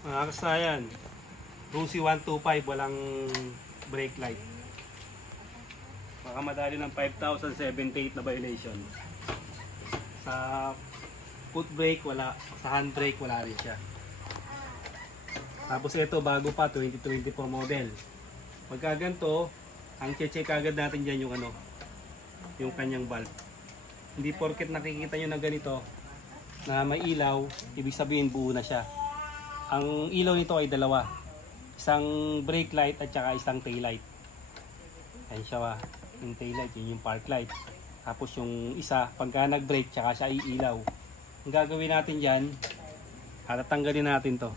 Mga kasayan, Rusi 125 walang brake light. Baka madali ng 5,078 na violation. Sa foot brake wala, sa hand brake wala rin siya. Tapos ito bago pa, 2024 model. Pagka ganito, ang check agad natin dyan yung ano, yung kanyang valve. Hindi porket nakikita nyo na ganito na may ilaw, ibig sabihin buo na siya. Ang ilaw nito ay dalawa, isang brake light at saka isang tail light. Ayan siya ba, yung tail light, yun yung park light. Tapos yung isa, pagka nag brake tsaka siya iilaw. Ang gagawin natin dyan, tatanggalin natin to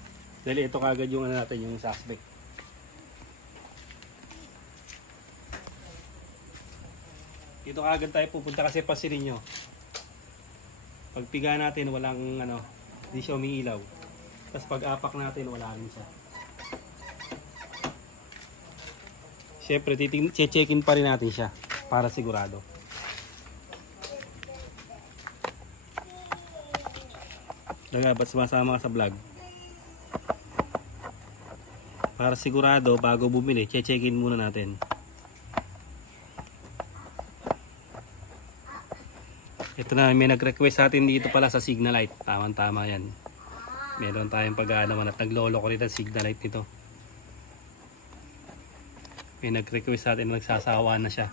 dahil ito kagad yung ano natin, yung suspect. Dito kagad tayo pupunta kasi pasilin nyo. Pagpiga natin walang ano, hindi siya umiilaw. Tapos pag apak natin wala rin siya. Siyempre checkin pa rin natin siya para sigurado. Daga, ba't sumasama ka sa vlog? Para sigurado bago bumili, checkin muna natin. Ito na, may nag-request sa atin dito pala sa signal light. Tama yan. Meron tayong pag-aalaman at naglolo ko rin ang signal light nito. May nag-request sa atin na nagsasawa na siya.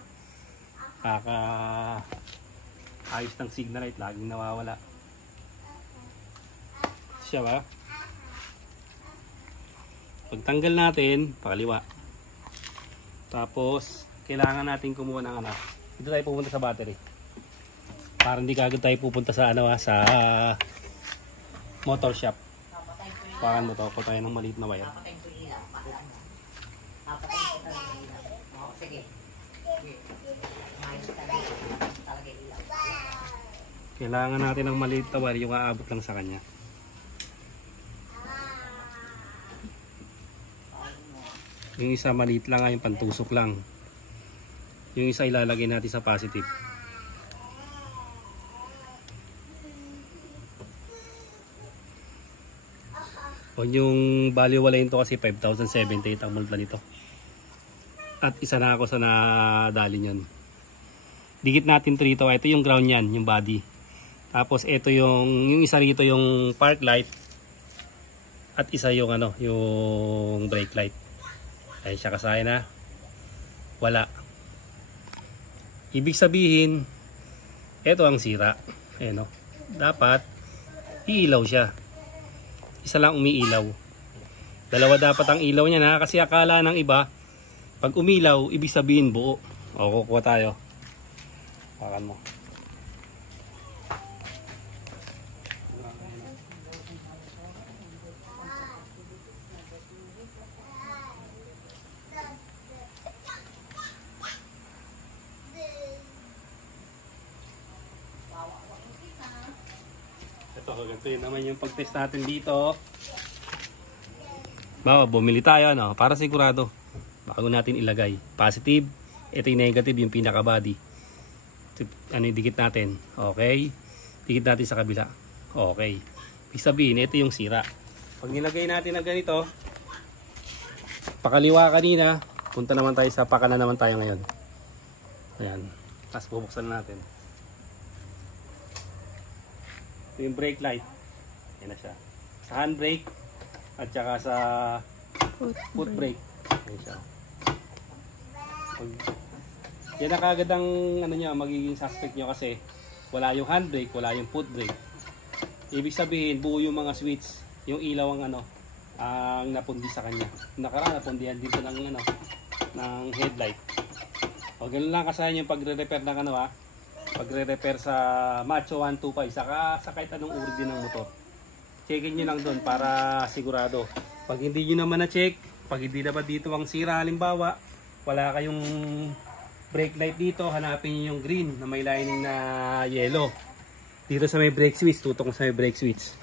Ayos ng signal light, laging nawawala. Siya ba? Pagtanggal natin, pakaliwa. Tapos, kailangan natin kumuha ng ano. Dito tayo pupunta sa battery. Para hindi kagad tayo pupunta sa ano, sa motor shop. Pakan mo to, ako tayo ng maliit na wire. Kailangan natin ng maliit na wire, yung aabot lang sa kanya. Yung isa maliit lang, yung pantusok lang. Yung isa ilalagay natin sa positive. Huwag yung baliwalayin to kasi 5,078 ang multa nito. At isa na ako sa nadali nyon. Dikit natin rito. Ito yung ground yan, yung body. Tapos ito yung isa rito yung park light. At isa yung ano, yung brake light. Ay siya kasaya na. Wala. Ibig sabihin, ito ang sira. Ayan o. Dapat, iilaw siya. Isa lang umiilaw. Dalawa dapat ang ilaw niya na kasi akala ng iba, pag umilaw, ibig sabihin buo. O, kukuha tayo. Pakan mo. Ito yun naman yung pag-test natin dito. Bawa, bumili tayo no? Para sigurado. Bago natin ilagay. Positive. Ito yung negative, yung pinaka-body. Ano yung dikit natin. Okay. Dikit natin sa kabila. Okay. Ibig sabihin, ito yung sira. Pag nilagay natin na ganito, pakaliwa kanina, punta naman tayo sa pakanan naman tayo ngayon. Ayan. Tapos bubuksan natin. Yung brake light, yan na siya. Sa hand brake at saka sa foot brake, yan siya. Yan na kagad ang ano niya, magiging suspect nyo kasi wala yung hand brake, wala yung foot brake. Ibig sabihin buo yung mga switch, yung ilaw ang ano, ang napundi sa kanya. Nakaraan napundihan dito ng ano, ng headlight. O ganoon lang kasayan yung pagre-repair ng ano pagre-repair sa Macho 125 saka sa kahit anong uri din ng motor. Checkin nyo lang doon para sigurado. Pag hindi nyo naman na-check, pag hindi naman dito ang sira, halimbawa wala kayong brake light dito, hanapin nyo yung green na may lining na yellow. Dito sa may brake switch, tutok sa may brake switch.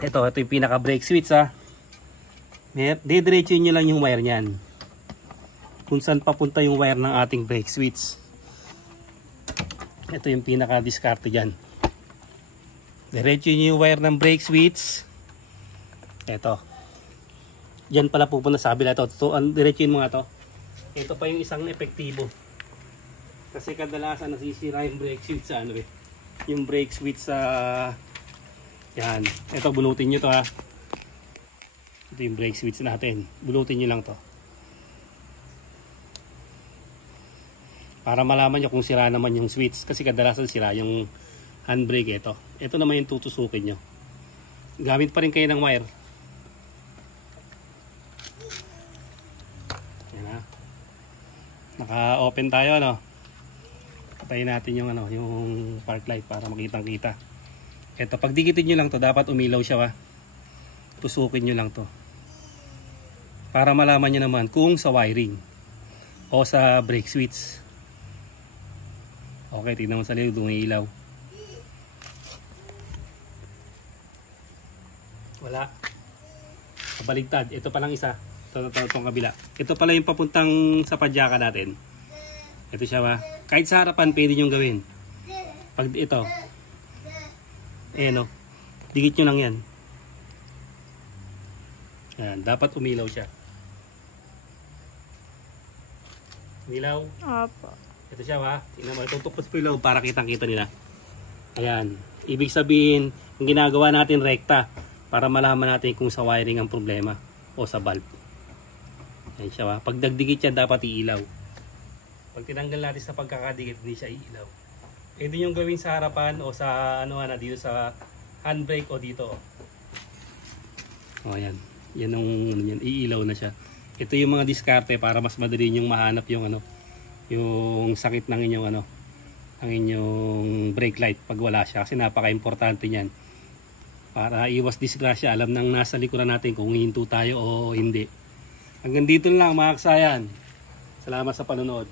Ito yung pinaka brake switch ha. Didiretso nyo lang yung wire nyan. Kung saan papunta yung wire ng ating brake switch. Ito yung pinaka-diskarte dyan. Diretso nyo yung wire ng brake switch. Ito. Diyan pala pupunta sa kabila ito. So, diretsuin mo nga to. Ito pa yung isang epektibo. Kasi kadalasan nasisira yung brake switch sa ano eh. Yung brake switch sa yan. Ito bunutin nyo to ha. Ito yung brake switch natin. Bunutin nyo lang to. Para malaman nyo kung sira naman yung switch. Kasi kadalasan sira yung handbrake ito. Ito naman yung tutusukin nyo. Gamit pa rin kayo ng wire. Yan ha. Naka-open tayo no. Patayin natin yung ano, yung park light para makitang-kita. Ito, pag dikitin nyo lang to, dapat umilaw siya ha. Tusukin nyo lang to. Para malaman nyo naman kung sa wiring o sa brake switch. Okay, tignan mo sa liw, dumiilaw. Wala. Kabaligtad. Ito pa lang isa. Itong kabila. Ito pala yung papuntang sa padyaka natin. Ito siya ba? Kahit sa harapan, pwede nyo gawin. Pag ito. No. Digit nyo lang yan. Yan. Dapat umilaw siya. Umilaw. Opo. Ito siya ba? Tingnan mo. Itutupos po yung para kitang-kita nila. Ayan. Ibig sabihin, yung ginagawa natin rekta para malaman natin kung sa wiring ang problema o sa valve. Ayan siya ba? Pag dagdikit yan, dapat iilaw. Pag tinanggal natin sa pagkakadikit, hindi siya iilaw. Pwede nyo gawin sa harapan o sa ano na dito sa handbrake o dito. O ayan. Yan ang yan, iilaw na siya. Ito yung mga diskarte para mas madali nyong mahanap yung ano, yung sakit ng inyong ano, ang inyong brake light pag wala siya, kasi napaka-importante niyan para iwas disgrasya. Alam nang nasa likuran natin kung hihinto tayo o hindi. Hanggang dito lang mga aksayan. Salamat sa panonood.